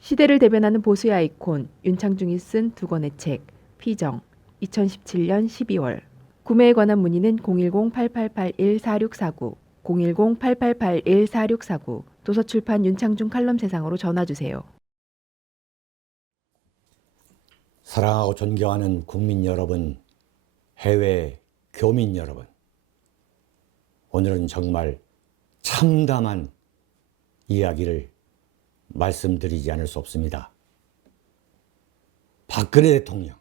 시대를 대변하는 보수의 아이콘 윤창중이 쓴 두 권의 책 피정 2017년 12월 구매에 관한 문의는 010-8881-4649 010-8881-4649 도서출판 윤창중 칼럼세상으로 전화주세요. 사랑하고 존경하는 국민 여러분, 해외 교민 여러분, 오늘은 정말 참담한 이야기를 말씀드리지 않을 수 없습니다. 박근혜 대통령,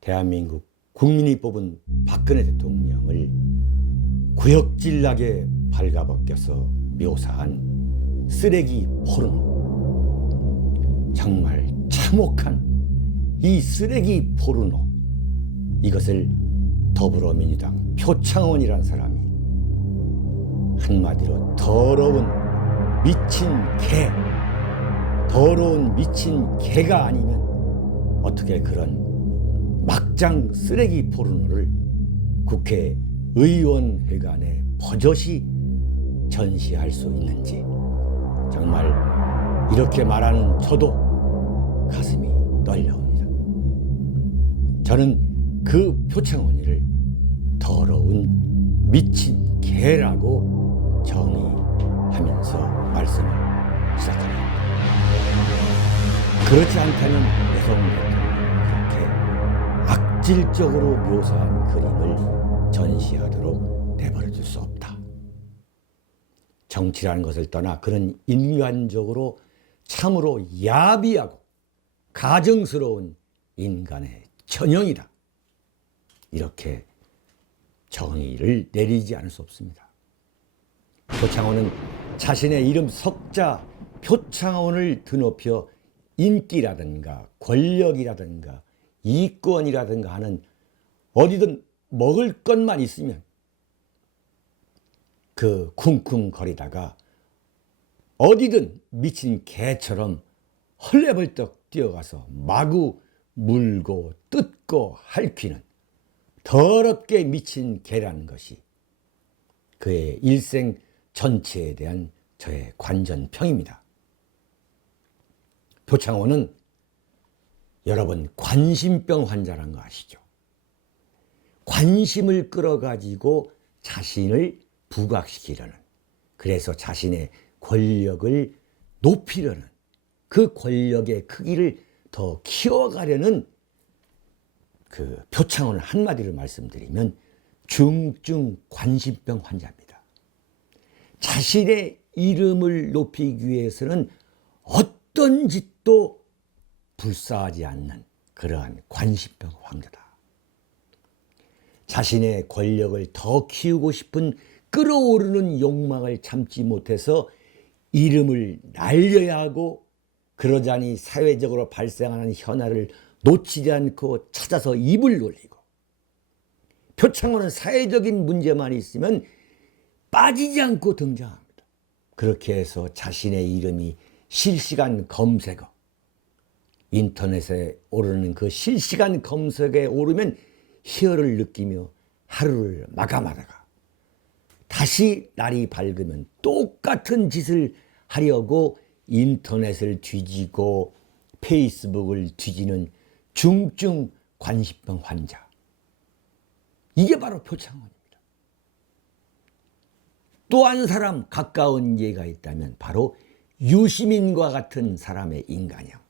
대한민국 국민이 뽑은 박근혜 대통령을 구역질나게 발가벗겨서 묘사한 쓰레기 포르노, 정말 참혹한 이 쓰레기 포르노, 이것을 더불어민주당 표창원이라는 사람이 한마디로 더러운 미친 개, 더러운 미친 개가 아니면 어떻게 그런 막장 쓰레기 포르노를 국회의원회관에 버젓이 전시할 수 있는지, 정말 이렇게 말하는 저도 가슴이 떨려옵니다. 저는 그 표창원이를 더러운 미친 개라고 정의하면서 말씀을 시작합니다. 그렇지 않다면 여성 대통령이 그렇게 악질적으로 묘사한 그림을 전시하도록 내버려둘 수 없다. 정치라는 것을 떠나 그런 인간적으로 참으로 야비하고 가증스러운 인간의 전형이다. 이렇게 정의를 내리지 않을 수 없습니다. 표창원은 자신의 이름 석자 표창원을 드높여 인기라든가 권력이라든가 이권이라든가 하는 어디든 먹을 것만 있으면 그 쿵쿵거리다가 어디든 미친 개처럼 헐레벌떡 뛰어가서 마구 물고 뜯고 핥히는 더럽게 미친 개라는 것이 그의 일생 전체에 대한 저의 관전평입니다. 표창원은 여러분 관심병 환자라는 거 아시죠? 관심을 끌어가지고 자신을 부각시키려는, 그래서 자신의 권력을 높이려는, 그 권력의 크기를 더 키워가려는 그 표창원을 한마디로 말씀드리면 중증 관심병 환자입니다. 자신의 이름을 높이기 위해서는 어떤 짓도 불사하지 않는 그러한 관심병 환자다. 자신의 권력을 더 키우고 싶은 끓어오르는 욕망을 참지 못해서 이름을 날려야 하고, 그러자니 사회적으로 발생하는 현안을 놓치지 않고 찾아서 입을 놀리고, 표창원은 사회적인 문제만 있으면 빠지지 않고 등장합니다. 그렇게 해서 자신의 이름이 실시간 검색어, 인터넷에 오르는 그 실시간 검색에 오르면 희열을 느끼며 하루를 마감하다가 다시 날이 밝으면 똑같은 짓을 하려고 인터넷을 뒤지고 페이스북을 뒤지는 중증 관심병 환자, 이게 바로 표창원입니다. 또 한 사람 가까운 예가 있다면 바로 유시민과 같은 사람의 인간형.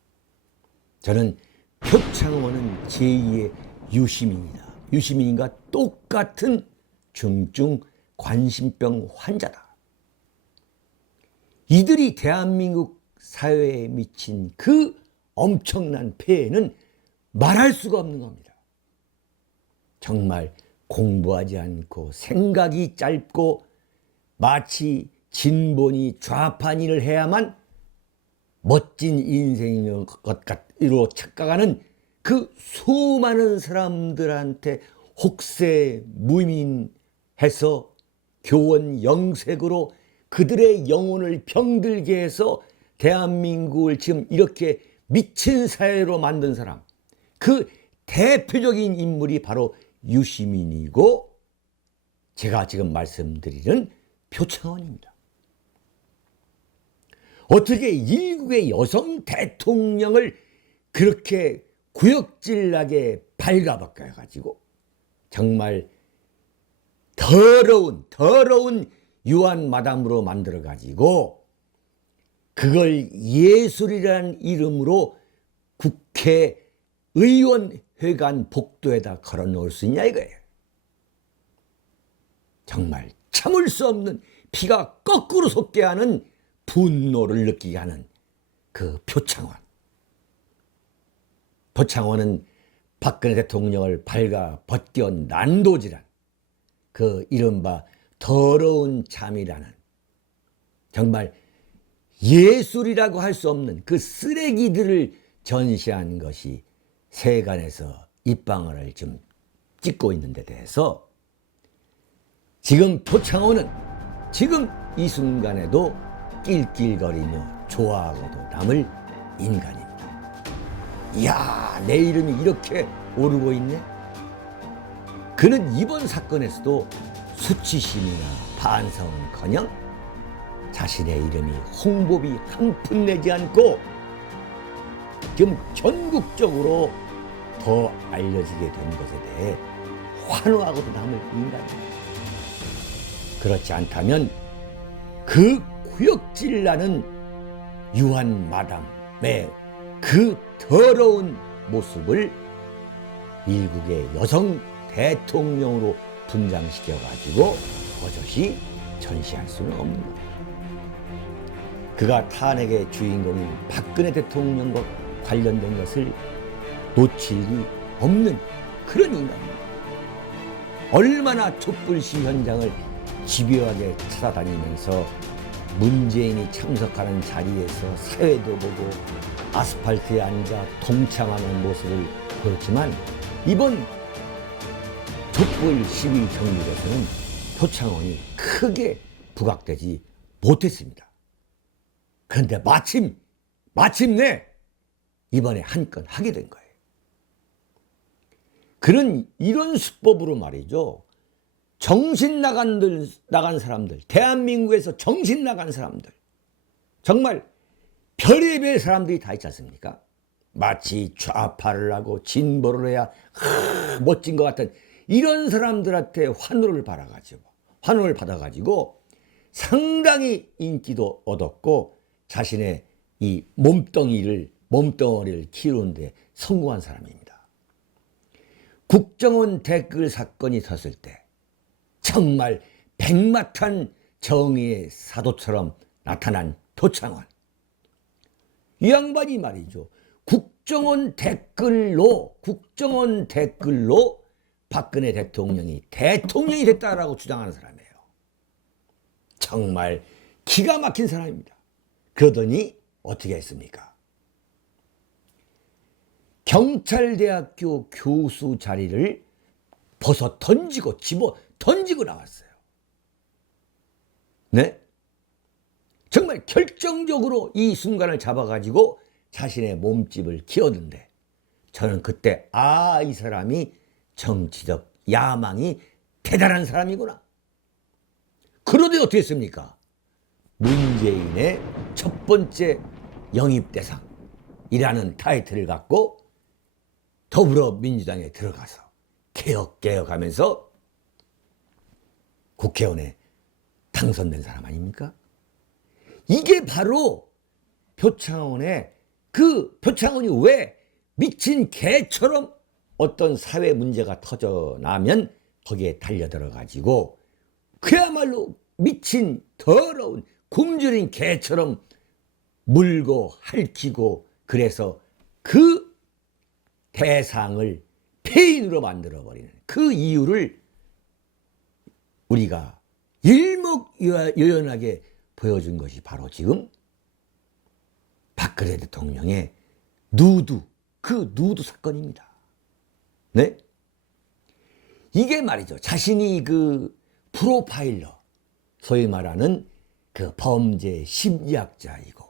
저는 표창원은 제2의 유시민이다. 유시민과 똑같은 중증 관심병 환자다. 이들이 대한민국 사회에 미친 그 엄청난 폐해는 말할 수가 없는 겁니다. 정말 공부하지 않고 생각이 짧고 마치 진보니 좌판이를 해야만 멋진 인생인 것 같으로 착각하는 그 수많은 사람들한테 혹세무민해서 교원 영색으로 그들의 영혼을 병들게 해서 대한민국을 지금 이렇게 미친 사회로 만든 사람, 그 대표적인 인물이 바로 유시민이고 제가 지금 말씀드리는 표창원입니다. 어떻게 일국의 여성 대통령을 그렇게 구역질나게 발가벗겨가지고 정말 더러운 유한 마담으로 만들어가지고 그걸 예술이라는 이름으로 국회의원 회관 복도에다 걸어놓을 수 있냐 이거예요. 정말 참을 수 없는 피가 거꾸로 솟게 하는 분노를 느끼게 하는 그 표창원. 표창원은 박근혜 대통령을 발가벗겨 난도질한 그 이른바 더러운 잠이라는 정말 예술이라고 할 수 없는 그 쓰레기들을 전시한 것이 세간에서 입방아를 좀 찍고 있는 데 대해서 지금 표창원은 지금 이 순간에도 낄낄거리며 좋아하고도 남을 인간입니다. 이야, 내 이름이 이렇게 오르고 있네. 그는 이번 사건에서도 수치심이나 반성은커녕 자신의 이름이 홍보비 한 푼 내지 않고 지금 전국적으로 더 알려지게 된 것에 대해 환호하고도 남을 인간입니다. 그렇지 않다면 그 구역질나는 유한 마담의 그 더러운 모습을 일국의 여성 대통령으로 분장시켜가지고 버젓이 전시할 수는 없는 겁니다. 그가 탄핵의 주인공인 박근혜 대통령과 관련된 것을 놓칠 리 없는 그런 인간입니다. 얼마나 촛불시 현장을 집요하게 찾아다니면서 문재인이 참석하는 자리에서 사회도 보고 아스팔트에 앉아 동참하는 모습을 보였지만 이번 촛불 시위 경률에서는 표창원이 크게 부각되지 못했습니다. 그런데 마침내 이번에 한 건 하게 된 거예요. 그런 이런 수법으로 말이죠. 정신 나간 사람들, 대한민국에서 정신 나간 사람들, 정말 별의별 사람들이 다 있지 않습니까? 마치 좌파를 하고 진보를 해야 멋진 것 같은 이런 사람들한테 환호를 받아가지고 상당히 인기도 얻었고 자신의 이 몸뚱어리를 키우는데 성공한 사람입니다. 국정원 댓글 사건이 터졌을 때 정말 백마탄 정의의 사도처럼 나타난 표창원. 이 양반이 말이죠. 국정원 댓글로 박근혜 대통령이 됐다라고 주장하는 사람이에요. 정말 기가 막힌 사람입니다. 그러더니 어떻게 했습니까? 경찰대학교 교수 자리를 벗어 던지고 나왔어요. 네? 정말 결정적으로 이 순간을 잡아가지고 자신의 몸집을 키웠는데 저는 그때 이 사람이 정치적 야망이 대단한 사람이구나. 그러더니 어떻게 했습니까? 문재인의 첫 번째 영입대상이라는 타이틀을 갖고 더불어민주당에 들어가서 개혁하면서 국회의원에 당선된 사람 아닙니까? 이게 바로 표창원이 왜 미친 개처럼 어떤 사회 문제가 터져나면 거기에 달려들어가지고 그야말로 미친 더러운 굶주린 개처럼 물고 핥히고 그래서 그 대상을 폐인으로 만들어버리는 그 이유를 우리가 일목요연하게 보여준 것이 바로 지금 박근혜 대통령의 누드 사건입니다. 네? 이게 말이죠. 자신이 그 프로파일러, 소위 말하는 그 범죄 심리학자이고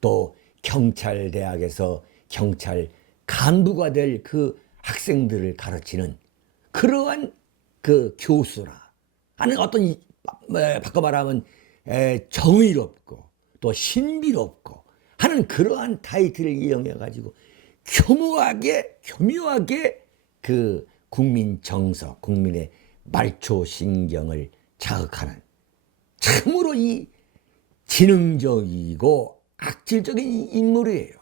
또 경찰대학에서 경찰 간부가 될 그 학생들을 가르치는 그러한 그 교수라 하는 어떤 바꿔 말하면 정의롭고 또 신비롭고 하는 그러한 타이틀을 이용해 가지고 교묘하게 그 국민 정서, 국민의 말초 신경을 자극하는 참으로 이 지능적이고 악질적인 인물이에요.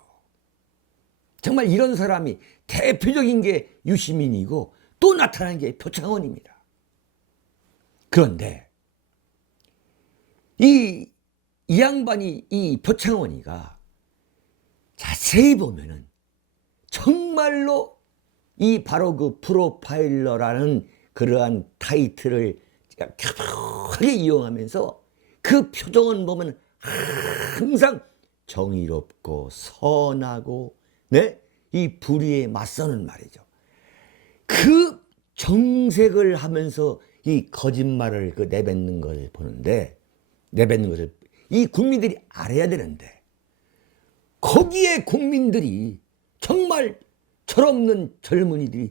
정말 이런 사람이 대표적인 게 유시민이고 또 나타나는 게 표창원입니다. 그런데 이 양반이, 이 표창원이가 자세히 보면은 정말로 이 바로 그 프로파일러라는 그러한 타이틀을 교묘하게 이용하면서 그 표정은 보면 항상 정의롭고 선하고, 네? 이 불의에 맞서는 말이죠. 그 정색을 하면서 이 거짓말을 그 내뱉는 것을 보는데, 내뱉는 것을 이 국민들이 알아야 되는데, 거기에 국민들이 정말 철없는 젊은이들이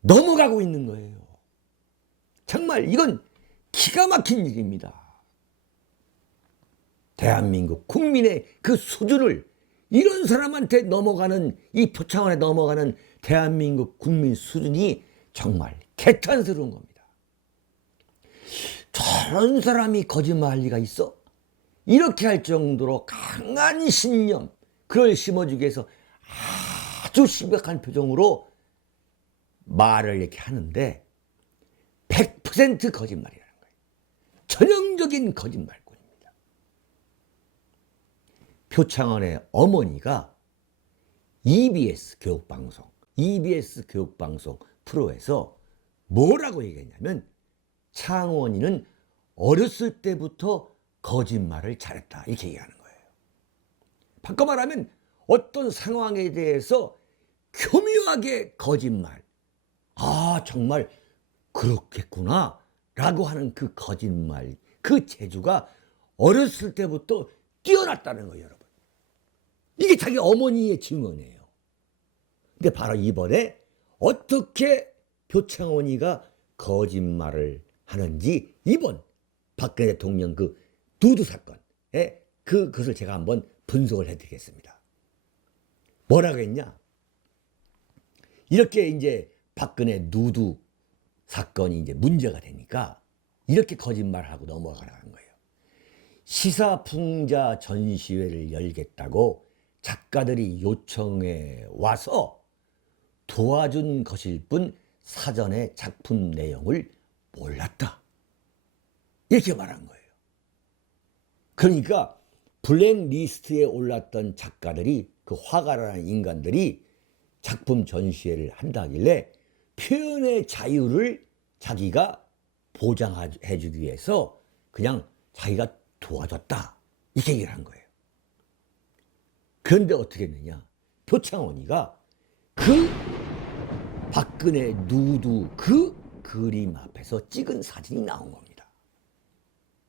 넘어가고 있는 거예요. 정말 이건 기가 막힌 일입니다. 대한민국 국민의 그 수준을 이런 사람한테 넘어가는, 이 표창원에 넘어가는 대한민국 국민 수준이 정말 개탄스러운 겁니다. 저런 사람이 거짓말할 리가 있어? 이렇게 할 정도로 강한 신념, 그걸 심어주기 위해서 아주 심각한 표정으로 말을 이렇게 하는데 100% 거짓말이라는 거예요. 전형적인 거짓말꾼입니다. 표창원의 어머니가 EBS 교육방송 프로에서 뭐라고 얘기했냐면, 창원이는 어렸을 때부터 거짓말을 잘했다, 이렇게 얘기하는 거예요. 바꿔 말하면 어떤 상황에 대해서 교묘하게 거짓말, 아 정말 그렇겠구나 라고 하는 그 거짓말, 그 재주가 어렸을 때부터 뛰어났다는 거예요, 여러분. 이게 자기 어머니의 증언이에요. 근데 바로 이번에 어떻게 표창원이가 거짓말을 하는지, 이번 박근혜 대통령 그 누드 사건에 그것을 제가 한번 분석을 해드리겠습니다. 뭐라고 했냐? 이렇게 이제 박근혜 누드 사건이 이제 문제가 되니까 이렇게 거짓말하고 넘어가라는 거예요. 시사풍자 전시회를 열겠다고 작가들이 요청해 와서 도와준 것일 뿐 사전에 작품 내용을 몰랐다, 이렇게 말한 거예요. 그러니까 블랙리스트에 올랐던 작가들이, 그 화가라는 인간들이 작품 전시회를 한다길래 표현의 자유를 자기가 보장해 주기 위해서 그냥 자기가 도와줬다, 이렇게 얘기를 한 거예요. 그런데 어떻게 했느냐? 표창원이가 그 박근혜 누드 그 그림 앞에서 찍은 사진이 나온 겁니다.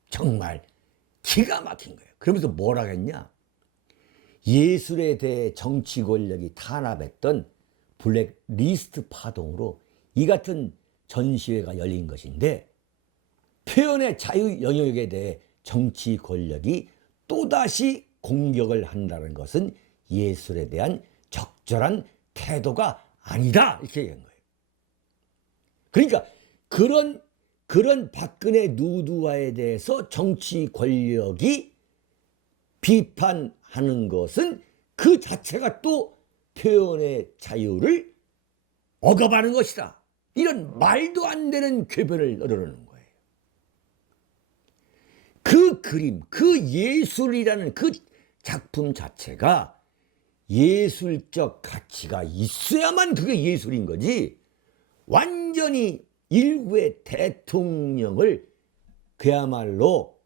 정말 기가 막힌 거예요. 그러면서 뭐라고 했냐? 예술에 대해 정치 권력이 탄압했던 블랙리스트 파동으로 이 같은 전시회가 열린 것인데, 표현의 자유 영역에 대해 정치 권력이 또다시 공격을 한다는 것은 예술에 대한 적절한 태도가 아니다, 이렇게 얘기한 거예요. 그러니까 그런 박근혜 누드화에 대해서 정치 권력이 비판하는 것은 그 자체가 또 표현의 자유를 억압하는 것이다, 이런 말도 안 되는 궤변을 늘어놓는 거예요. 그 그림, 그 예술이라는 그 작품 자체가 예술적 가치가 있어야만 그게 예술인 거지, 완전히 일부의 대통령을 그야말로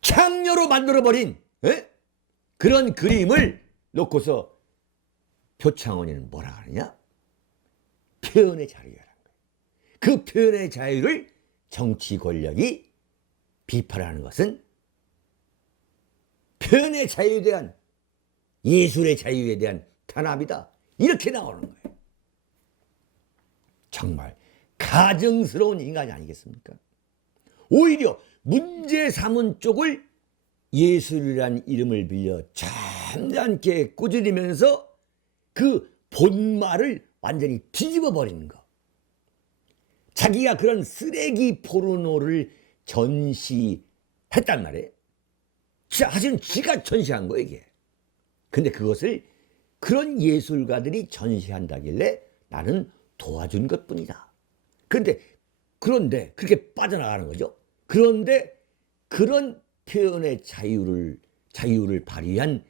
창녀로 만들어버린 그런 그림을 놓고서 표창원이는 뭐라 하느냐? 표현의 자유라는 거예요. 그 표현의 자유를 정치 권력이 비판하는 것은 표현의 자유에 대한, 예술의 자유에 대한 탄압이다, 이렇게 나오는 거예요. 정말 가증스러운 인간이 아니겠습니까? 오히려 문제 삼은 쪽을 예술이란 이름을 빌려 잠잠게 꾸짖으면서 그 본말을 완전히 뒤집어 버리는 거. 자기가 그런 쓰레기 포르노를 전시했단 말이에요. 사실은 지가 전시한 거예요, 이게. 근데 그것을 그런 예술가들이 전시한다길래 나는 도와준 것뿐이다. 그런데 그렇게 빠져나가는 거죠. 그런데 그런 표현의 자유를 발휘한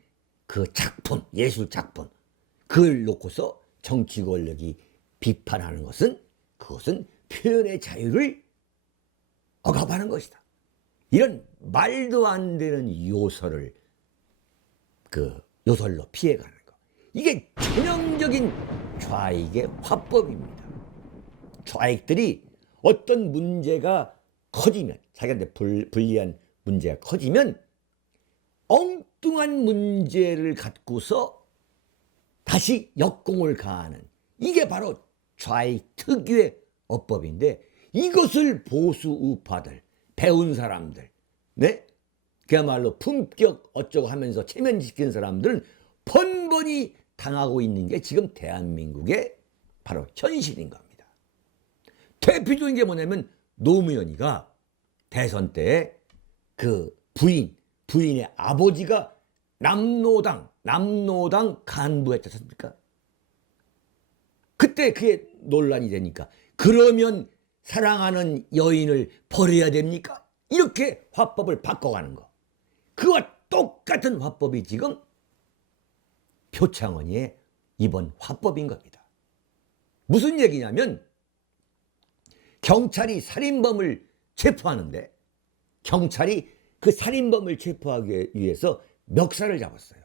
그 작품, 예술 작품, 그걸 놓고서 정치 권력이 비판하는 것은 그것은 표현의 자유를 억압하는 것이다. 이런 말도 안 되는 요설을 요설로 피해가는 거. 이게 전형적인 좌익의 화법입니다. 좌익들이 어떤 문제가 커지면, 자기한테 불리한 문제가 커지면 엉뚱한 문제를 갖고서 다시 역공을 가하는, 이게 바로 좌익 특유의 어법인데, 이것을 보수 우파들, 배운 사람들, 네? 그야말로 품격 어쩌고 하면서 체면시키는 사람들은 번번이 당하고 있는 게 지금 대한민국의 바로 현실인 겁니다. 대표적인 게 뭐냐면 노무현이가 대선 때 그 부인의 아버지가 남노당 간부였지 않습니까? 그때 그게 논란이 되니까 그러면 사랑하는 여인을 버려야 됩니까? 이렇게 화법을 바꿔가는 거. 그와 똑같은 화법이 지금 표창원이의 이번 화법인 겁니다. 무슨 얘기냐면 경찰이 살인범을 체포하는데 경찰이 그 살인범을 체포하기 위해서 멱살을 잡았어요.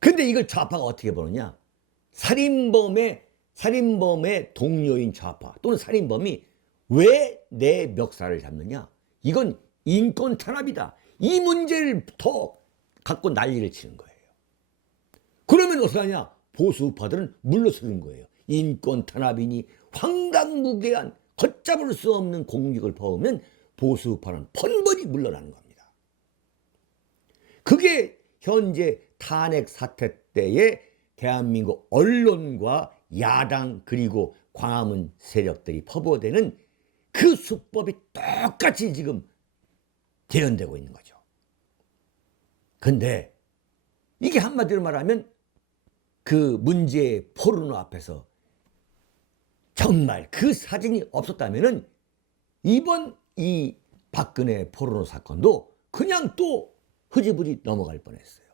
근데 이걸 좌파가 어떻게 보느냐? 살인범의 동료인 좌파 또는 살인범이 왜 내 멱살을 잡느냐? 이건 인권 탄압이다. 이 문제를 더 갖고 난리를 치는 거예요. 그러면 어떻게 하냐? 보수 우파들은 물러서는 거예요. 인권 탄압이니 황당무계한 걷잡을 수 없는 공격을 퍼오면 보수 우파는 번번이 물러나는 겁니다. 그게 현재 탄핵 사태 때의 대한민국 언론과 야당 그리고 광화문 세력들이 퍼부어대는 그 수법이 똑같이 지금 재현되고 있는 거죠. 근데 이게 한마디로 말하면 그 문제의 포르노 앞에서 정말 그 사진이 없었다면은 이번 이 박근혜 포르노 사건도 그냥 또 흐지부지 넘어갈 뻔했어요.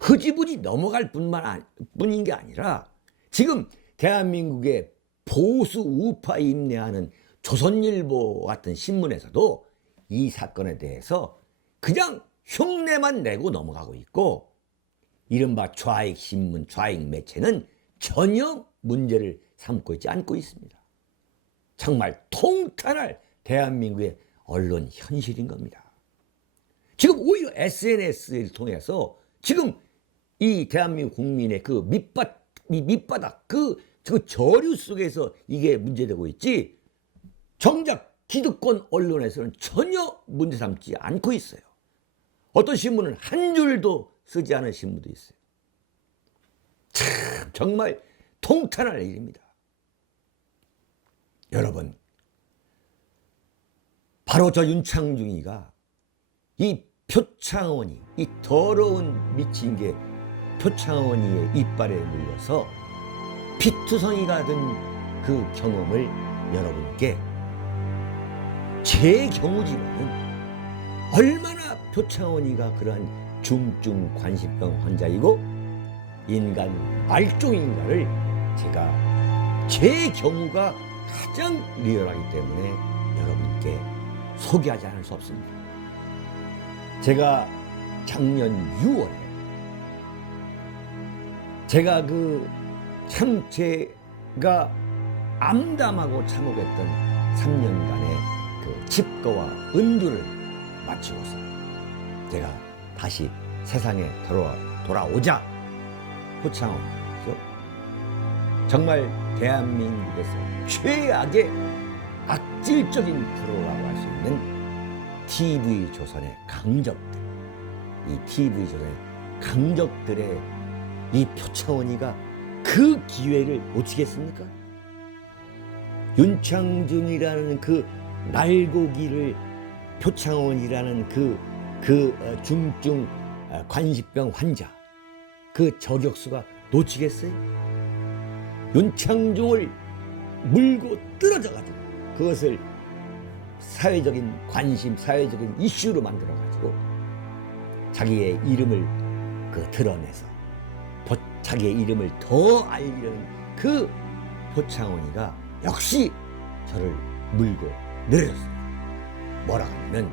흐지부지 넘어갈 뿐인 게 아니라 지금 대한민국의 보수 우파 인내하는 조선일보 같은 신문에서도 이 사건에 대해서 그냥 흉내만 내고 넘어가고 있고, 이른바 좌익 신문, 좌익 매체는 전혀 문제를 삼고 있지 않고 있습니다. 정말 통탄할 대한민국의 언론 현실인 겁니다. 지금 오히려 SNS를 통해서 지금 이 대한민국 국민의 그 밑바닥, 그 저류 속에서 이게 문제되고 있지, 정작 기득권 언론에서는 전혀 문제 삼지 않고 있어요. 어떤 신문은 한 줄도 쓰지 않은 신문도 있어요. 참 정말 통탄할 일입니다. 여러분, 바로 저 윤창중이가 이 표창원이, 이 더러운 미친 게 표창원이의 이빨에 물려서 피투성이가 된 그 경험을 여러분께, 제 경우지만은 얼마나 표창원이가 그러한 중증 관심병 환자이고 인간 말종인가를 제가 제 경우가 가장 리얼하기 때문에 여러분께 소개하지 않을 수 없습니다. 제가 작년 6월에 제가 제가 암담하고 참혹했던 3년간의 그 칩거와 은두를 마치고서 제가 다시 세상에 돌아오자 표창원이죠. 정말 대한민국에서 최악의 악질적인 프로라고 할 수 있는 TV 조선의 강적들, 이 TV 조선의 강적들의 이 표창원이가 그 기회를 놓치겠습니까? 윤창중이라는 그 날고기를 표창원이라는 그 중증 관식병 환자, 그 저격수가 놓치겠어요? 윤창중을 물고 떨어져가지고 그것을 사회적인 관심, 사회적인 이슈로 만들어가지고 자기의 이름을 드러내서 자기의 이름을 더 알리려는 그 표창원이가 역시 저를 물고 내렸어요. 뭐라 하면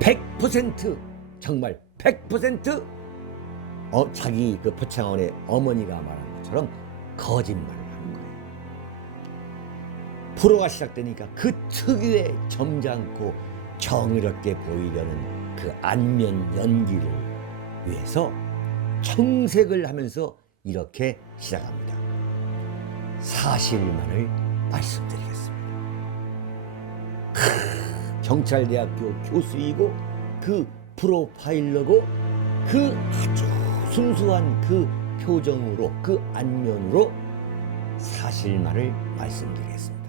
100% 정말 100% 자기 그 표창원의 어머니가 말한 것처럼 거짓말을 하는 거예요. 프로가 시작되니까 그 특유의 점잖고 정의롭게 보이려는 그 안면 연기를 위해서 청색을 하면서 이렇게 시작합니다. 사실만을 말씀드리겠습니다. 경찰대학교 교수이고 그 프로파일러고 그 아주 순수한 그 표정으로 그 안면으로 사실만을 말씀드리겠습니다.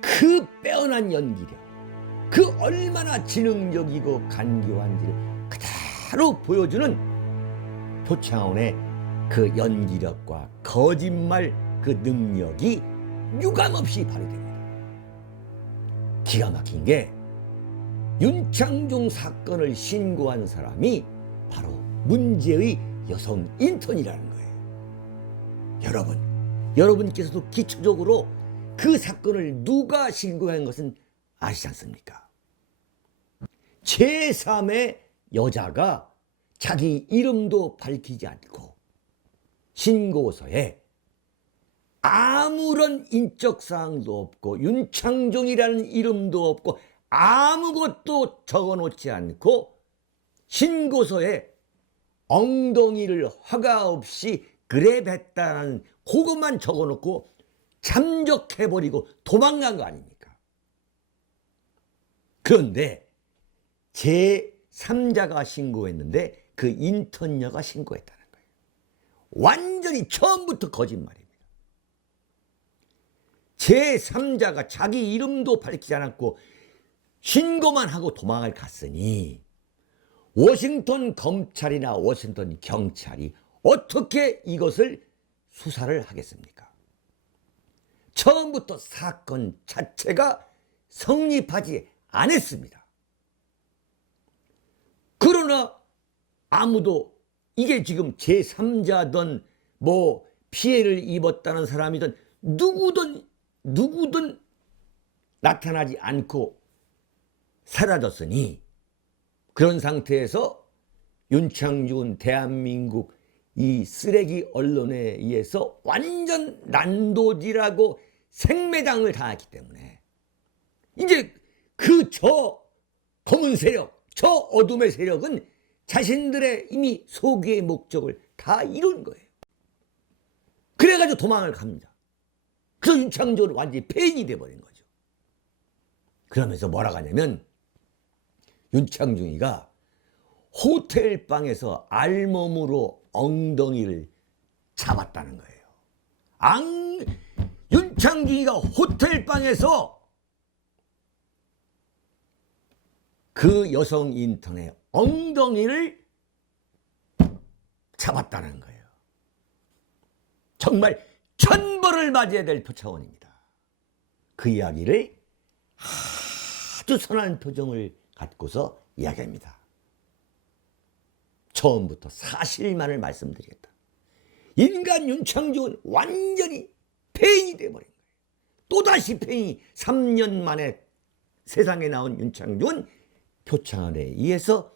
그 빼어난 연기력, 그 얼마나 지능적이고 간교한지를 그대로 보여주는 표창원의 그 연기력과 거짓말 그 능력이 유감없이 발휘됩니다. 기가 막힌 게 윤창중 사건을 신고한 사람이 바로 문제의 여성 인턴이라는 거예요. 여러분께서도 기초적으로 그 사건을 누가 신고한 것은 아시지 않습니까? 제3의 여자가 자기 이름도 밝히지 않고 신고서에 아무런 인적사항도 없고 윤창중이라는 이름도 없고 아무것도 적어놓지 않고 신고서에 엉덩이를 허가 없이 그랩했다는 그것만 적어놓고 잠적해버리고 도망간 거 아닙니까? 그런데 제3자가 신고했는데 그 인턴녀가 신고했다는 거예요. 완전히 처음부터 거짓말입니다. 제3자가 자기 이름도 밝히지 않았고 신고만 하고 도망을 갔으니 워싱턴 검찰이나 워싱턴 경찰이 어떻게 이것을 수사를 하겠습니까? 처음부터 사건 자체가 성립하지 않았습니다. 그러나 아무도 이게 지금 제3자든 뭐 피해를 입었다는 사람이든 누구든 나타나지 않고 사라졌으니 그런 상태에서 윤창중은 대한민국 이 쓰레기 언론에 의해서 완전 난도질하고 생매장을 당했기 때문에 이제 저 검은 세력, 저 어둠의 세력은 자신들의 이미 소기의 목적을 다 이룬 거예요. 그래가지고 도망을 갑니다. 그래서 윤창중은 완전히 폐인이 돼버린 거죠. 그러면서 뭐라고 하냐면 윤창중이가 호텔 방에서 알몸으로 엉덩이를 잡았다는 거예요. 윤창중이가 호텔 방에서 그 여성 인턴의 엉덩이를 잡았다는 거예요. 정말 천벌을 맞아야 될 표창원입니다. 그 이야기를 아주 선한 표정을 갖고서 이야기합니다. 처음부터 사실만을 말씀드리겠다. 인간 윤창중은 완전히 폐인이 되어버린 거예요. 또다시 폐인이 3년 만에 세상에 나온 윤창중은 표창원에 의해서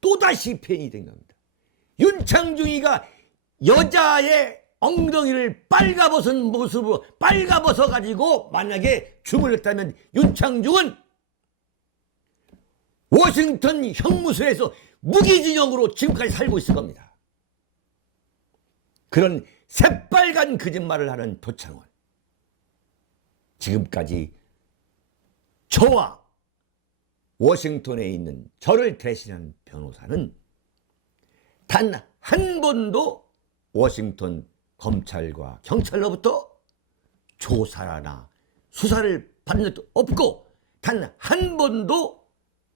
또다시 폐인이 된 겁니다. 윤창중이가 여자의 엉덩이를 빨가벗은 모습으로 빨가벗어 가지고 만약에 주물렀다면 윤창중은 워싱턴 형무소에서 무기징역으로 지금까지 살고 있을 겁니다. 그런 새빨간 거짓말을 하는 표창원, 지금까지 저와 워싱턴에 있는 저를 대신한 변호사는 단 한 번도 워싱턴 검찰과 경찰로부터 조사나 수사를 받은 적도 없고 단 한 번도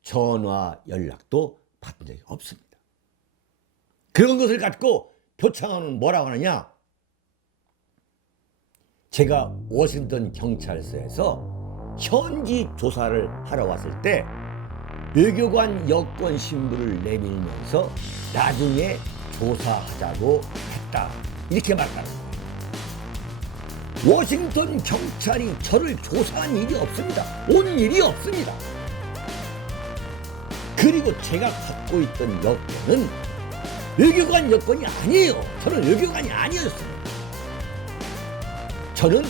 전화 연락도 받은 적이 없습니다. 그런 것을 갖고 표창원은 뭐라고 하느냐? 제가 워싱턴 경찰서에서 현지 조사를 하러 왔을 때 외교관 여권 신분을 내밀면서 나중에 조사하자고 했다. 이렇게 말하는 거예요. 워싱턴 경찰이 저를 조사한 일이 없습니다. 온 일이 없습니다. 그리고 제가 갖고 있던 여권은 외교관 여권이 아니에요. 저는 외교관이 아니었습니다. 저는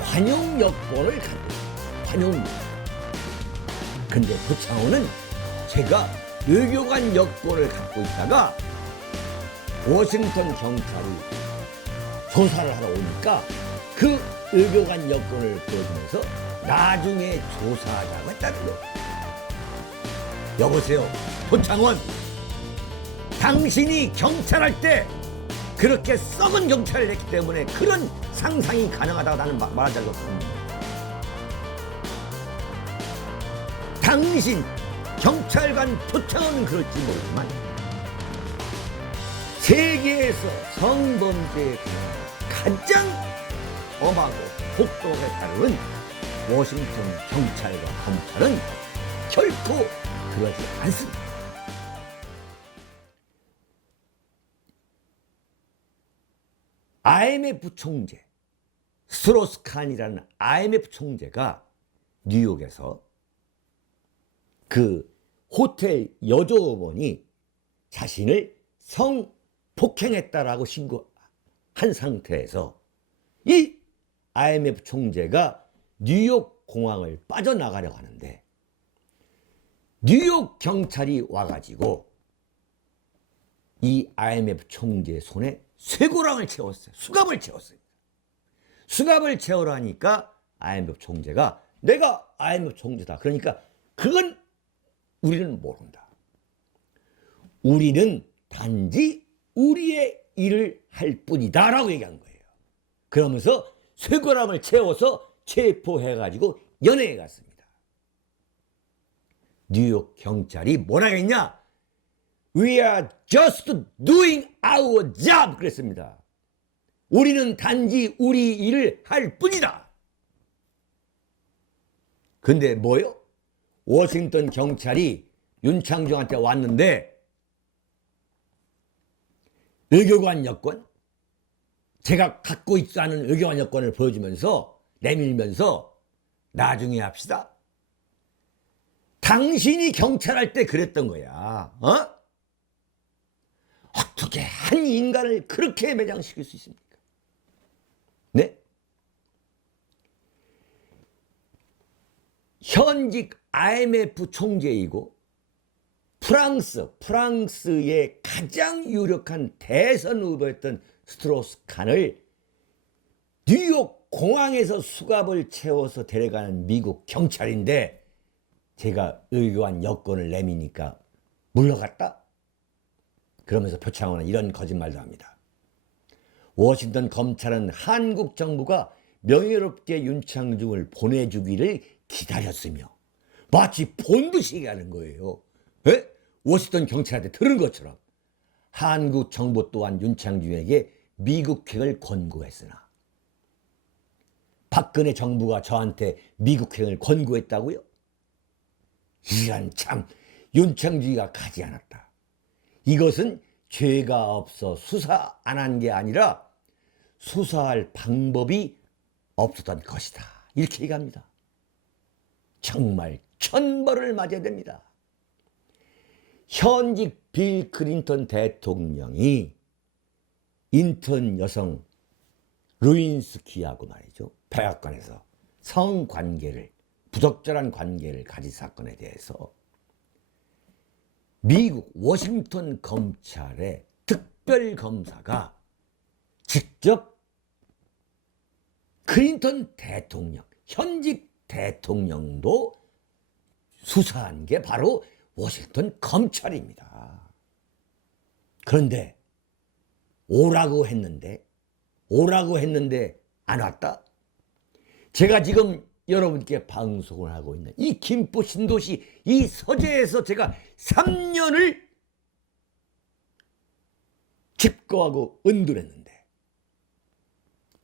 관용 여권을 갖고 있어요. 관용 여권. 근데 표창원은 제가 외교관 여권을 갖고 있다가 워싱턴 경찰이 조사를 하러 오니까 그 외교관 여권을 보여주면서 나중에 조사하자고 했다는 거예요. 여보세요, 표창원. 당신이 경찰할 때 그렇게 썩은 경찰을 했기 때문에 그런 상상이 가능하다고 나는 말한 적이 없습니다. 당신 경찰관 표창원은 그럴지 모르지만 세계에서 성범죄에 가장 엄하고 폭도에 따르는 워싱턴 경찰과 검찰은 결코 그러지 않습니다. IMF 총재 스트로스칸이라는 IMF 총재가 뉴욕에서 그 호텔 여조원이 자신을 성폭행했다라고 신고한 상태에서 이 IMF 총재가 뉴욕 공항을 빠져나가려고 하는데 뉴욕 경찰이 와가지고 이 IMF 총재 손에 쇠고랑을 채웠어요. 수갑을 채웠어요. 수갑을 채우라 하니까 IMF 총재가 내가 IMF 총재다. 그러니까 그건 우리는 모른다. 우리는 단지 우리의 일을 할 뿐이다 라고 얘기한 거예요. 그러면서 쇠고랑을 채워서 체포해가지고 연행해 갔습니다. 뉴욕 경찰이 뭐라 했냐? We are just doing our job 그랬습니다. 우리는 단지 우리 일을 할 뿐이다. 근데 뭐요? 워싱턴 경찰이 윤창중한테 왔는데 외교관 여권, 제가 갖고 있지 않은 외교관 여권을 보여주면서 내밀면서 나중에 합시다. 당신이 경찰할 때 그랬던 거야. 어떻게 한 인간을 그렇게 매장시킬 수 있습니까? 네? 현직 IMF 총재이고 프랑스의 가장 유력한 대선 후보였던 스트로스칸을 뉴욕 공항에서 수갑을 채워서 데려가는 미국 경찰인데 제가 외교관 여권을 내미니까 물러갔다? 그러면서 표창원은 이런 거짓말도 합니다. 워싱턴 검찰은 한국 정부가 명예롭게 윤창중을 보내주기를 기다렸으며 마치 본듯이 얘기하는 거예요. 에? 워싱턴 경찰한테 들은 것처럼 한국 정부 또한 윤창중에게 미국행을 권고했으나 박근혜 정부가 저한테 미국행을 권고했다고요? 이런 참 윤창중이가 가지 않았다. 이것은 죄가 없어 수사 안 한 게 아니라 수사할 방법이 없었던 것이다. 이렇게 얘기합니다. 정말 천벌을 맞아야 됩니다. 현직 빌 클린턴 대통령이 인턴 여성 루인스키하고 말이죠. 백악관에서 성관계를, 부적절한 관계를 가진 사건에 대해서 미국 워싱턴 검찰의 특별검사가 직접 클린턴 대통령, 현직 대통령도 수사한 게 바로 워싱턴 검찰입니다. 그런데 오라고 했는데 안 왔다. 제가 지금 여러분께 방송을 하고 있는 이 김포 신도시 이 서재에서 제가 3년을 집거하고 은둔했는데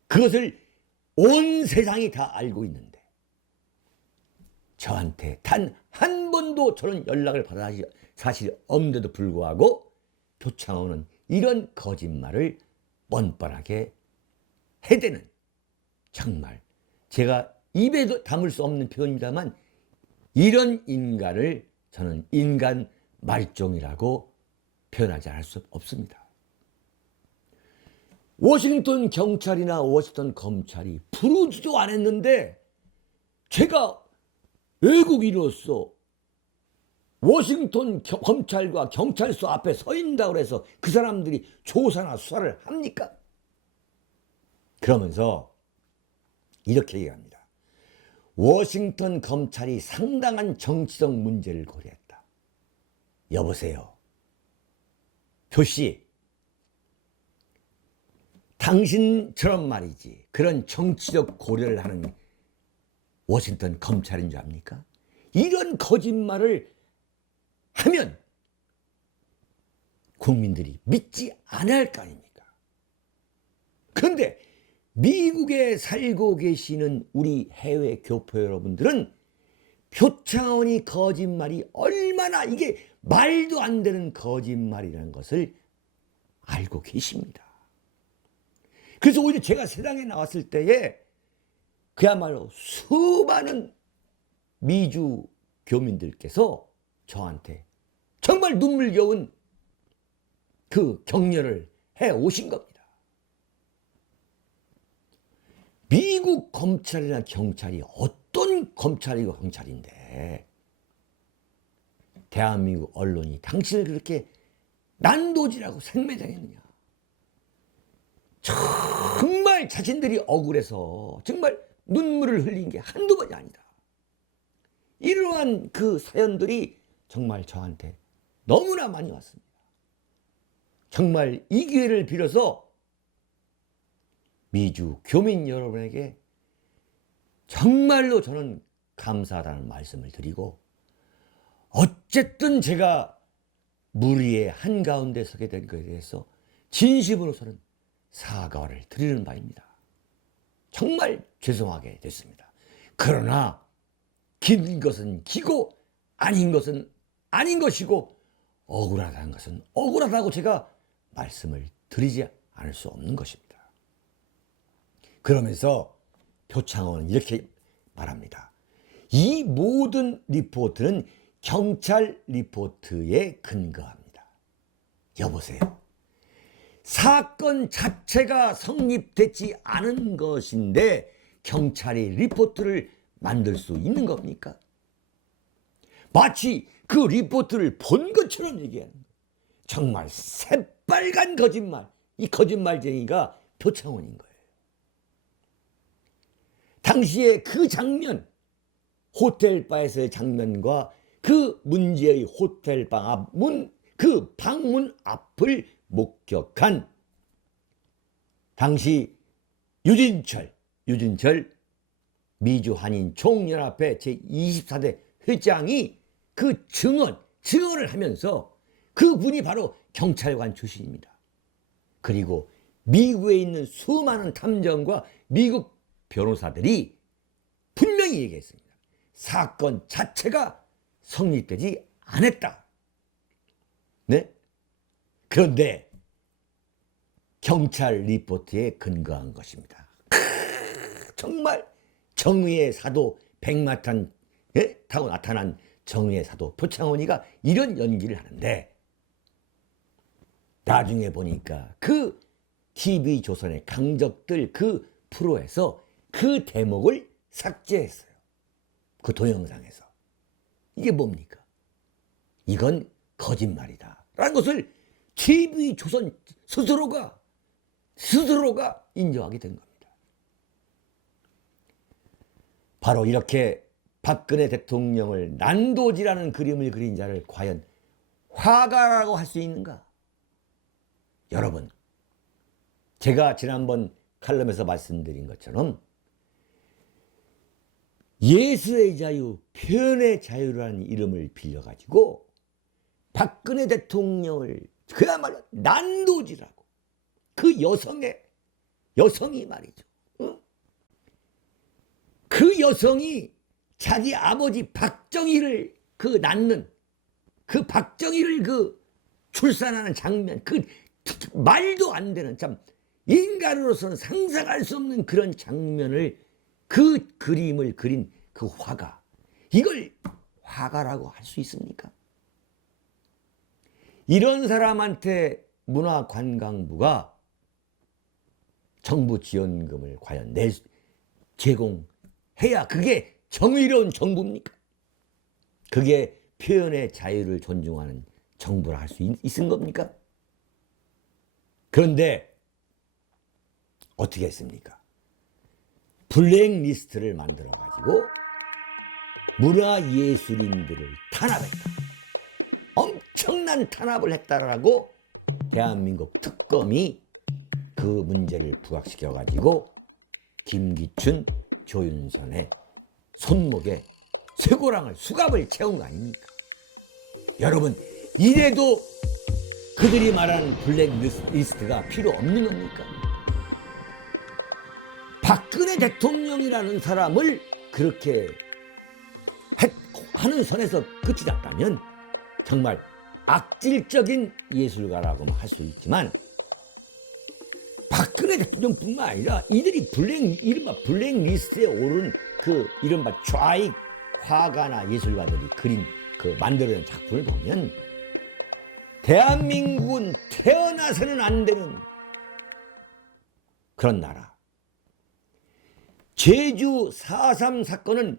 그것을 온 세상이 다 알고 있는데 저한테 단 한 번도 저런 연락을 받아 사실이 없는데도 불구하고 표창원은 이런 거짓말을 뻔뻔하게 해대는, 정말 제가 입에도 담을 수 없는 표현입니다만 이런 인간을 저는 인간 말종이라고 표현하지 않을 수 없습니다. 워싱턴 경찰이나 워싱턴 검찰이 부르지도 않았는데 제가 외국인으로서 워싱턴 검찰과 경찰서 앞에 서 있다고 해서 그 사람들이 조사나 수사를 합니까? 그러면서 이렇게 얘기합니다. 워싱턴 검찰이 상당한 정치적 문제를 고려했다. 여보세요. 표씨, 당신처럼 말이지 그런 정치적 고려를 하는 워싱턴 검찰인 줄 압니까? 이런 거짓말을 하면 국민들이 믿지 않을 거 아닙니까? 그런데 미국에 살고 계시는 우리 해외 교포 여러분들은 표창원이 거짓말이 얼마나 이게 말도 안 되는 거짓말이라는 것을 알고 계십니다. 그래서 오히려 제가 세상에 나왔을 때에 그야말로 수많은 미주 교민들께서 저한테 정말 눈물겨운 그 격려를 해 오신 겁니다. 미국 검찰이나 경찰이 어떤 검찰이고 경찰인데 대한민국 언론이 당신을 그렇게 난도질하고 생매장했느냐. 정말 자신들이 억울해서 정말 눈물을 흘린 게 한두 번이 아니다. 이러한 그 사연들이 정말 저한테 너무나 많이 왔습니다. 정말 이 기회를 빌어서 미주 교민 여러분에게 정말로 저는 감사하다는 말씀을 드리고, 어쨌든 제가 무리의 한가운데 서게 된 것에 대해서 진심으로서는 사과를 드리는 바입니다. 정말 죄송하게 됐습니다. 그러나 긴 것은 기고 아닌 것은 아닌 것이고 억울하다는 것은 억울하다고 제가 말씀을 드리지 않을 수 없는 것입니다. 그러면서 표창원은 이렇게 말합니다. 이 모든 리포트는 경찰 리포트에 근거합니다. 여보세요. 사건 자체가 성립되지 않은 것인데 경찰이 리포트를 만들 수 있는 겁니까? 마치 그 리포트를 본 것처럼 얘기하는 거예요. 정말 새빨간 거짓말. 이 거짓말쟁이가 표창원인 거예요. 당시에 그 장면, 호텔바에서의 장면과 그 문제의 호텔방 앞 문, 그 방문 앞을 목격한 당시 유진철 미주한인 총연합회 제24대 회장이 그 증언을 하면서 그분이 바로 경찰관 출신입니다. 그리고 미국에 있는 수많은 탐정과 미국 변호사들이 분명히 얘기했습니다. 사건 자체가 성립되지 않았다. 네? 그런데 경찰 리포트에 근거한 것입니다. 정말 정의의 사도 백마탄 타고 나타난 정의의 사도 표창원이가 이런 연기를 하는데, 나중에 보니까 그 TV조선의 강적들 그 프로에서 그 대목을 삭제했어요. 그 동영상에서. 이게 뭡니까? 이건 거짓말이다 라는 것을 TV조선 스스로가 인정하게 된 겁니다. 바로 이렇게 박근혜 대통령을 난도질하는 그림을 그린 자를 과연 화가라고 할 수 있는가? 여러분, 제가 지난번 칼럼에서 말씀드린 것처럼 예술의 자유, 표현의 자유라는 이름을 빌려가지고 박근혜 대통령을 그야말로 난도질하고 그 여성이 말이죠. 그 여성이 자기 아버지 박정희를 낳는 그 박정희를 출산하는 장면, 말도 안 되는, 참 인간으로서는 상상할 수 없는 그런 장면을, 그 그림을 그린 그 화가, 이걸 화가라고 할 수 있습니까? 이런 사람한테 문화관광부가 정부 지원금을 과연 제공해야 그게 정의로운 정부입니까? 그게 표현의 자유를 존중하는 정부라 할 수 있는 겁니까? 그런데 어떻게 했습니까? 블랙리스트를 만들어가지고 문화예술인들을 탄압했다. 엄청난 탄압을 했다라고 대한민국 특검이 그 문제를 부각시켜가지고 김기춘, 조윤선의 손목에 쇠고랑을, 수갑을 채운 거 아닙니까? 여러분, 이래도 그들이 말하는 블랙리스트가 필요 없는 겁니까? 박근혜 대통령이라는 사람을 그렇게 하는 선에서 끝이 났다면 정말 악질적인 예술가라고 할 수 있지만, 박근혜 대통령뿐만 아니라 이들이 이른바 블랙리스트에 오른 그 이른바 좌익 화가나 예술가들이 만들어낸 작품을 보면 대한민국은 태어나서는 안 되는 그런 나라. 제주 4.3 사건은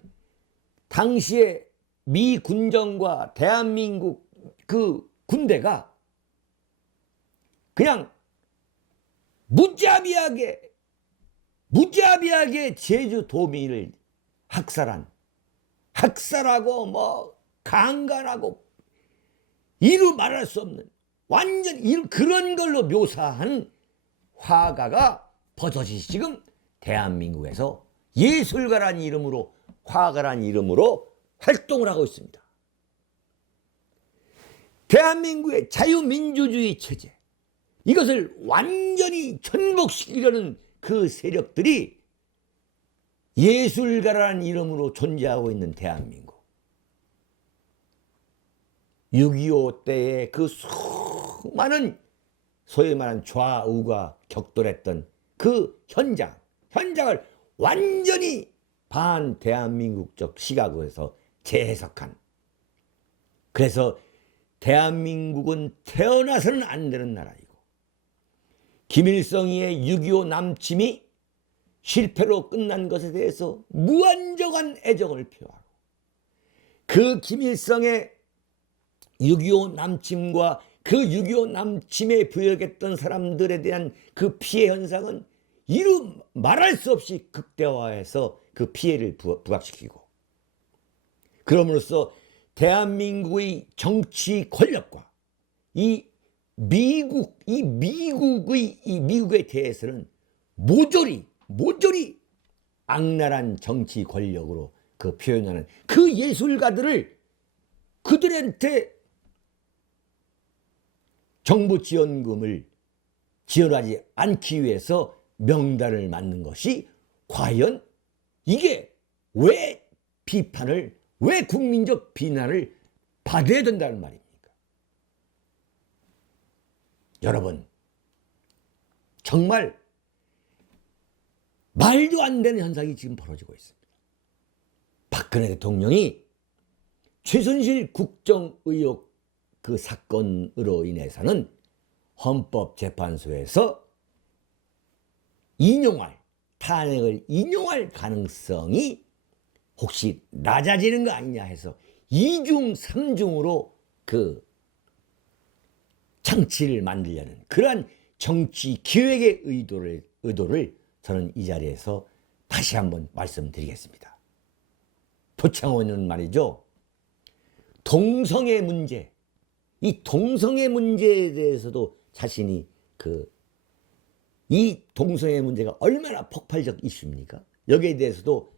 당시에 미 군정과 대한민국 그 군대가 그냥 무자비하게 제주 도민을 학살하고 강간하고 이루 말할 수 없는 완전 그런 걸로 묘사한 화가가 버젓이 지금 대한민국에서 예술가란 이름으로, 화가란 이름으로 활동을 하고 있습니다. 대한민국의 자유민주주의 체제, 이것을 완전히 전복시키려는 그 세력들이 예술가라는 이름으로 존재하고 있는 대한민국. 6.25 때의 그 수많은 소위 말하는 좌우가 격돌했던 그 현장을 완전히 반대한민국적 시각에서 재해석한, 그래서 대한민국은 태어나서는 안 되는 나라이고, 김일성의 6.25 남침이 실패로 끝난 것에 대해서 무한정한 애정을 표하고, 그 김일성의 6.25 남침과 그 6.25 남침에 부역했던 사람들에 대한 그 피해 현상은 이루 말할 수 없이 극대화해서 그 피해를 부각시키고, 그럼으로써 대한민국의 정치 권력과 미국에 대해서는 모조리 악랄한 정치 권력으로 그 표현하는 그 예술가들을, 그들한테 정부 지원금을 지원하지 않기 위해서 명단을 만든 것이 과연 이게 왜 국민적 비난을 받아야 된다는 말입니까? 여러분, 정말 말도 안 되는 현상이 지금 벌어지고 있습니다. 박근혜 대통령이 최순실 국정의혹 그 사건으로 인해서는 헌법재판소에서 탄핵을 인용할 가능성이 혹시 낮아지는 거 아니냐 해서 2중 3중으로 그 장치를 만들려는 그러한 정치 기획의 의도를 저는 이 자리에서 다시 한번 말씀드리겠습니다. 표창원은 말이죠. 동성애 문제, 이 동성애 문제에 대해서도 자신이 이 동성애 문제가 얼마나 폭발적 이슈입니까? 여기에 대해서도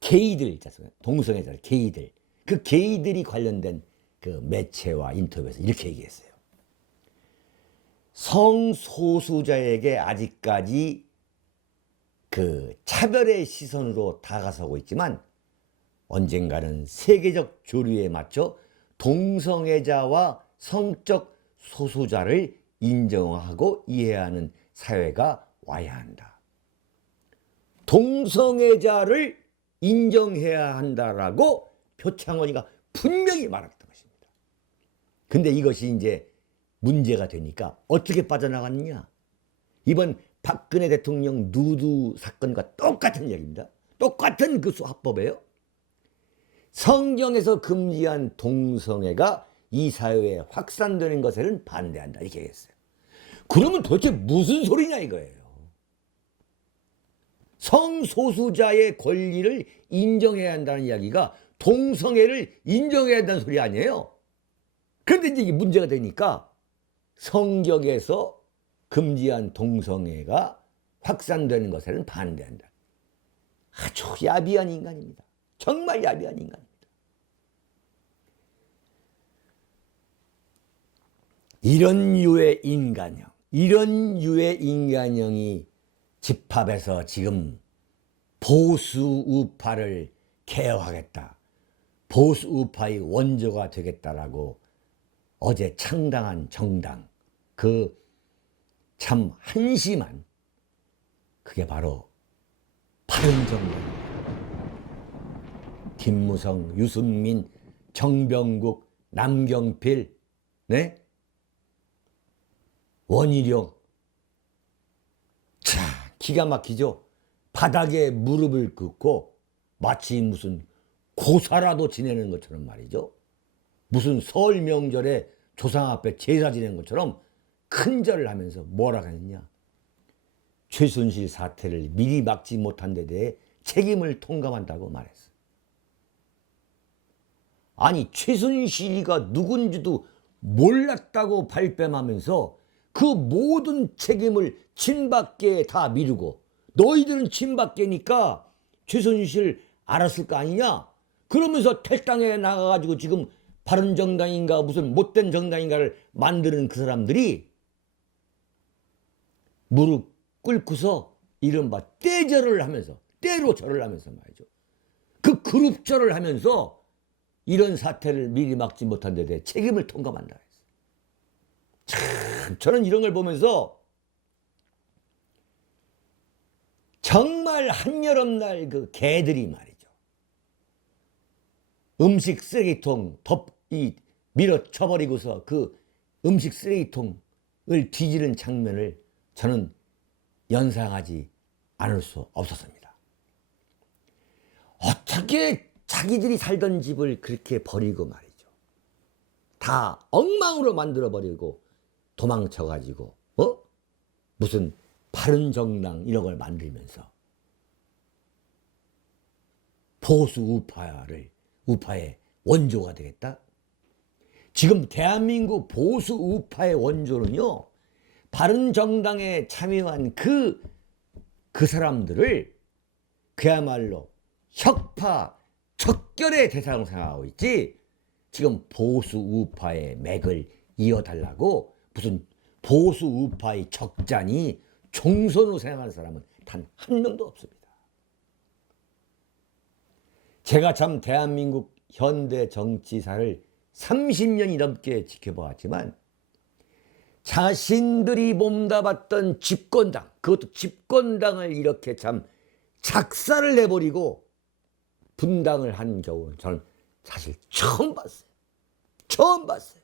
게이들 있잖아요. 동성애자 게이들. 그 게이들이 관련된 그 매체와 인터뷰에서 이렇게 얘기했어요. 성소수자에게 아직까지 그 차별의 시선으로 다가서고 있지만 언젠가는 세계적 조류에 맞춰 동성애자와 성적 소수자를 인정하고 이해하는 사회가 와야 한다. 동성애자를 인정해야 한다라고 표창원이가 분명히 말했던 것입니다. 근데 이것이 이제 문제가 되니까 어떻게 빠져나갔느냐? 이번 박근혜 대통령 누드 사건과 똑같은 얘기입니다. 똑같은 그 수합법이에요. 성경에서 금지한 동성애가 이 사회에 확산되는 것에는 반대한다 이렇게 얘기했어요. 그러면 도대체 무슨 소리냐 이거예요. 성소수자의 권리를 인정해야 한다는 이야기가 동성애를 인정해야 한다는 소리 아니에요. 그런데 이제 이게 문제가 되니까 성경에서 금지한 동성애가 확산되는 것에는 반대한다. 아주 야비한 인간입니다. 정말 야비한 인간입니다. 이런 유의 인간형, 이런 유의 인간형이 집합에서 지금 보수 우파를 개혁하겠다, 보수 우파의 원조가 되겠다라고 어제 창당한 정당, 그 참 한심한, 그게 바로 바른정당입니다. 김무성, 유승민, 정병국, 남경필, 네? 원희룡. 자, 기가 막히죠? 바닥에 무릎을 꿇고 마치 무슨 고사라도 지내는 것처럼 말이죠. 무슨 설 명절에 조상 앞에 제사 지내는 것처럼 큰절을 하면서 뭐라고 했냐? 최순실 사태를 미리 막지 못한 데 대해 책임을 통감한다고 말했어. 아니, 최순실이가 누군지도 몰랐다고 발뺌하면서 그 모든 책임을 친박계에 다 미루고, 너희들은 친박계니까 최순실 알았을 거 아니냐? 그러면서 탈당에 나가가지고 지금 바른정당인가 무슨 못된 정당인가를 만드는 그 사람들이 무릎 꿇고서 이른바 떼절을 하면서, 때로 절을 하면서 말이죠. 그 그룹절을 하면서 이런 사태를 미리 막지 못한 데 대해 책임을 통감한다 했어요. 참, 저는 이런 걸 보면서 정말 한여름날 그 개들이 말이죠. 음식 쓰레기통 밀어쳐버리고서 그 음식 쓰레기통을 뒤지는 장면을 저는 연상하지 않을 수 없었습니다. 어떻게 자기들이 살던 집을 그렇게 버리고 말이죠. 다 엉망으로 만들어버리고 도망쳐가지고 무슨 바른정당 이런 걸 만들면서 보수 우파의 원조가 되겠다? 지금 대한민국 보수 우파의 원조는요, 바른정당에 참여한 그 사람들을 그야말로 혁파, 척결의 대상으로 생각하고 있지, 지금 보수 우파의 맥을 이어달라고 무슨 보수 우파의 적잖이 종선으로 생각하는 사람은 단 한 명도 없습니다. 제가 참 대한민국 현대 정치사를 30년이 넘게 지켜보았지만 자신들이 몸담았던 집권당, 그것도 집권당을 이렇게 참 작살을 내버리고 분당을 한 경우는 저는 사실 처음 봤어요. 처음 봤어요.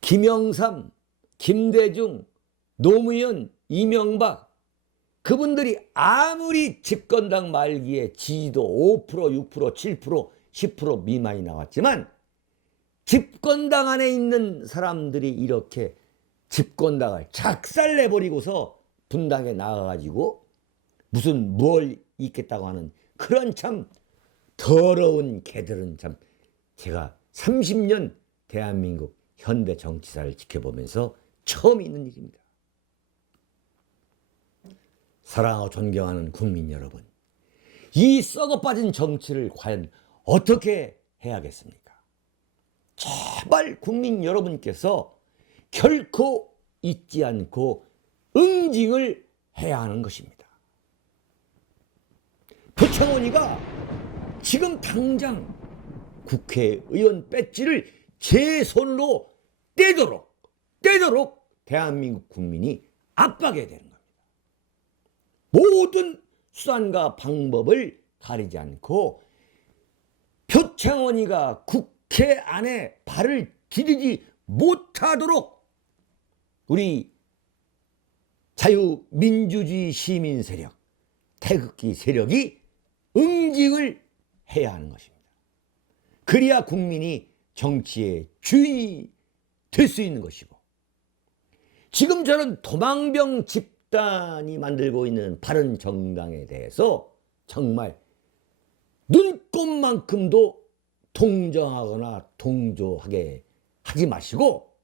김영삼, 김대중, 노무현, 이명박, 그분들이 아무리 집권당 말기에 지지도 5%, 6%, 7%, 10% 미만이 나왔지만 집권당 안에 있는 사람들이 이렇게 집권당을 작살내버리고서 분당에 나가가지고 무슨 뭘 있겠다고 하는 그런 참 더러운 개들은 참, 제가 30년 대한민국 현대 정치사를 지켜보면서 처음 있는 일입니다. 사랑하고 존경하는 국민 여러분, 이 썩어빠진 정치를 과연 어떻게 해야겠습니까? 제발 국민 여러분께서 결코 잊지 않고 응징을 해야 하는 것입니다. 표창원이가 지금 당장 국회의원 배지를 제 손으로 떼도록 대한민국 국민이 압박해야 되는 겁니다. 모든 수단과 방법을 가리지 않고 표창원이가 국회 안에 발을 디디지 못하도록 우리 자유민주주의 시민 세력, 태극기 세력이 응징을 해야 하는 것입니다. 그래야 국민이 정치의 주인이 될 수 있는 것이고, 지금 저런 도망병 집단이 만들고 있는 바른 정당에 대해서 정말 눈꼽만큼도 동정하거나 동조하게 하지 마시고,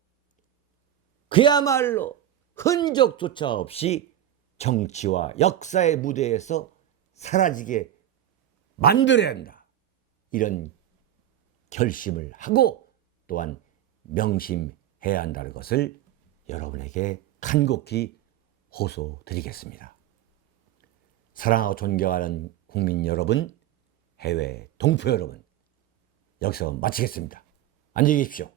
그야말로 흔적조차 없이 정치와 역사의 무대에서 사라지게 만들어야 한다, 이런 결심을 하고 또한 명심해야 한다는 것을 여러분에게 간곡히 호소드리겠습니다. 사랑하고 존경하는 국민 여러분, 해외 동포 여러분, 여기서 마치겠습니다. 안녕히 계십시오.